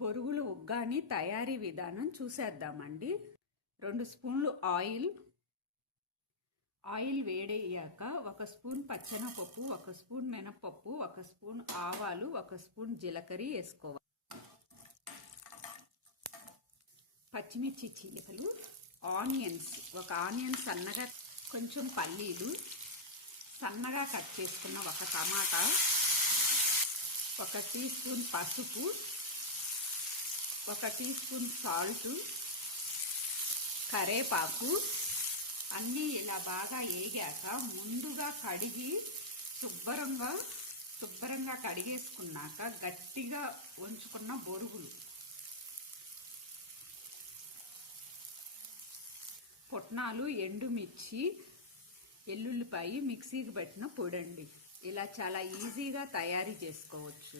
బొరుగులు ఉగ్గాని తయారీ విధానం చూసేద్దామండి. 2 స్పూన్లు ఆయిల్ వేడయ్యాక 1 స్పూన్ పచ్చెనపప్పు, 1 స్పూన్ మినపప్పు, 1 స్పూన్ ఆవాలు, 1 స్పూన్ జీలకర్ర వేసుకోవాలి. పచ్చిమిర్చి చీలికలు, ఆనియన్స్, 1 ఆనియన్ సన్నగా, కొంచెం పల్లీలు సన్నగా కట్ చేసుకున్న 1 టమాటా, 1 టీ స్పూన్ పసుపు, 1 టీ స్పూన్ సాల్ట్, కరేపాకు అన్నీ ఇలా బాగా వేగాక ముందుగా కడిగి శుభ్రంగా కడిగేసుకున్నాక గట్టిగా ఉంచుకున్న బొరుగులు, పుట్నాలు, ఎండుమిర్చి, ఎల్లుల్లిపాయ మిక్సీకి పెట్టిన పొడండి. ఇలా చాలా ఈజీగా తయారీ చేసుకోవచ్చు.